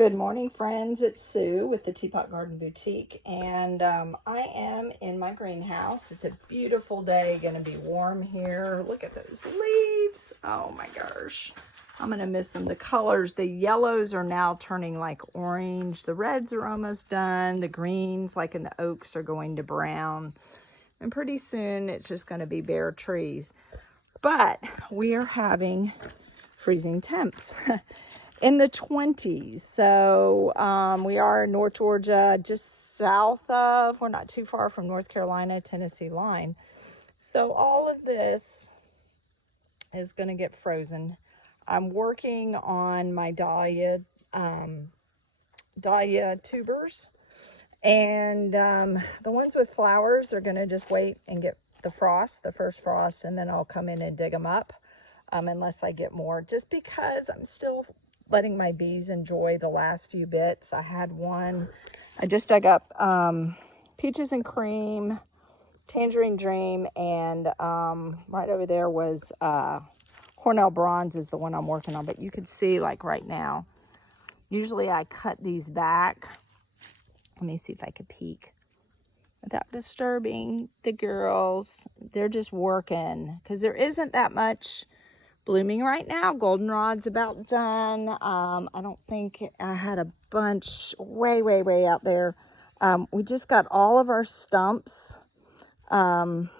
Good morning, friends. It's Sue with the Teapot Garden Boutique, and I am in my greenhouse. It's a beautiful day, going to be warm here. Look at those leaves. Oh my gosh. I'm going to miss them. The colors, the yellows are now turning like orange. The reds are almost done. The greens, like in the oaks, are going to brown. And pretty soon, it's just going to be bare trees. But we are having freezing temps. In the 20s. So we are in North Georgia, just south of, we're not too far from North Carolina, Tennessee line. So all of this is going to get frozen. I'm working on my dahlia tubers, and the ones with flowers are going to just wait and get the frost, the first frost, and then I'll come in and dig them up unless I get more, just because I'm still letting my bees enjoy the last few bits. I had one, I just dug up Peaches and Cream, Tangerine Dream, and right over there was Cornell Bronze is the one I'm working on. But you can see, like right now, usually I cut these back. Let me see if I could peek without disturbing the girls. They're just working because there isn't that much blooming right now. Goldenrod's about done. I don't think I had a bunch way out there. We just got all of our stumps ground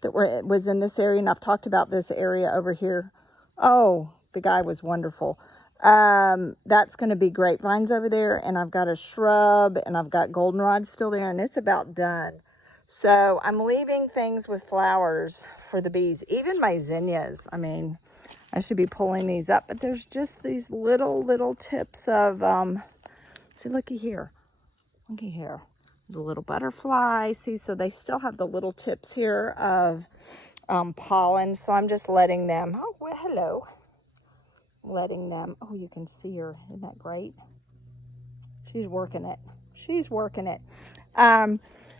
that was in this area, and I've talked about this area over here. Oh, the guy was wonderful. That's going to be grapevines over there, and I've got a shrub, and I've got goldenrod still there, and it's about done. So I'm leaving things with flowers for the bees, even my zinnias. I mean, I should be pulling these up, but there's just these little tips of, see, looky here. Looky here. There's a little butterfly. See, so they still have the little tips here of pollen. So I'm just letting them, oh, well, hello. Letting them, oh, you can see her. Isn't that great? She's working it. She's working it.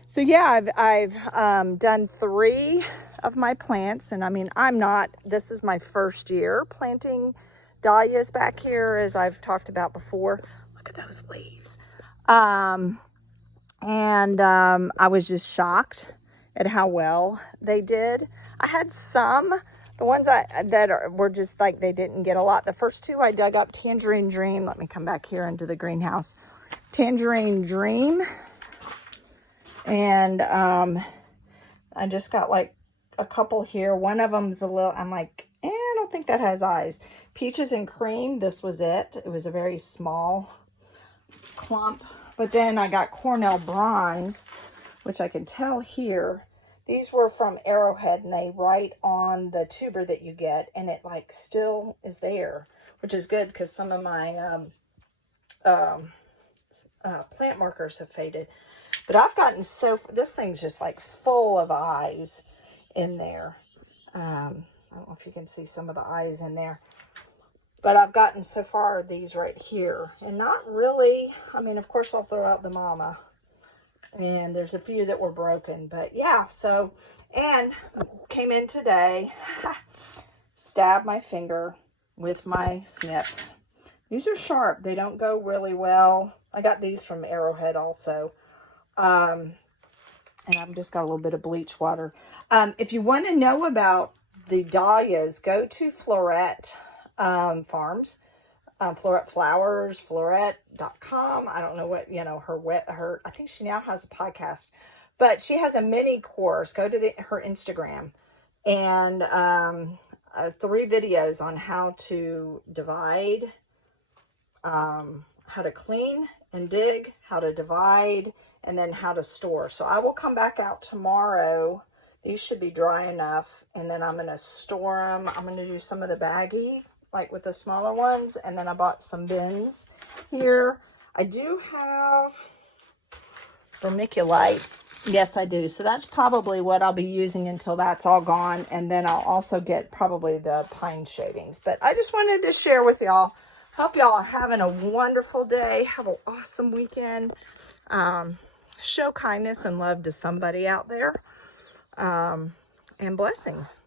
So yeah, I've done 3 of my plants, and I mean, this is my first year planting dahlias back here, as I've talked about before. Look at those leaves. I was just shocked at how well they did. I had some, the ones were just like, they didn't get a lot. The first 2 I dug up, Tangerine Dream. Let me come back here into the greenhouse. Tangerine Dream. And I just got like a couple here. One of them's a little, I'm like, I don't think that has eyes. Peaches and Cream, this was it. It was a very small clump. But then I got Cornell Bronze, which I can tell here. These were from Arrowhead, and they write on the tuber that you get, and it like still is there, which is good because some of my plant markers have faded. But I've gotten this thing's just like full of eyes in there. I don't know if you can see some of the eyes in there. But I've gotten so far these right here. And not really, I mean, of course I'll throw out the mama. And there's a few that were broken. But yeah, so, and came in today, stabbed my finger with my snips. These are sharp. They don't go really well. I got these from Arrowhead also. And I've just got a little bit of bleach water. If you want to know about the dahlias, go to Florette Farms, Florette Flowers, Florette.com. I don't know what, her, I think she now has a podcast, but she has a mini course. Go to her Instagram, and 3 videos on how to divide, how to clean and dig, how to divide, and then how to store. So I will come back out tomorrow. These should be dry enough, and then I'm going to store them. I'm going to do some of the baggie, like with the smaller ones, and then I bought some bins here. I do have vermiculite. Yes, I do. So that's probably what I'll be using until that's all gone, and then I'll also get probably the pine shavings. But I just wanted to share with y'all. Hope y'all are having a wonderful day. Have an awesome weekend. Show kindness and love to somebody out there. And blessings.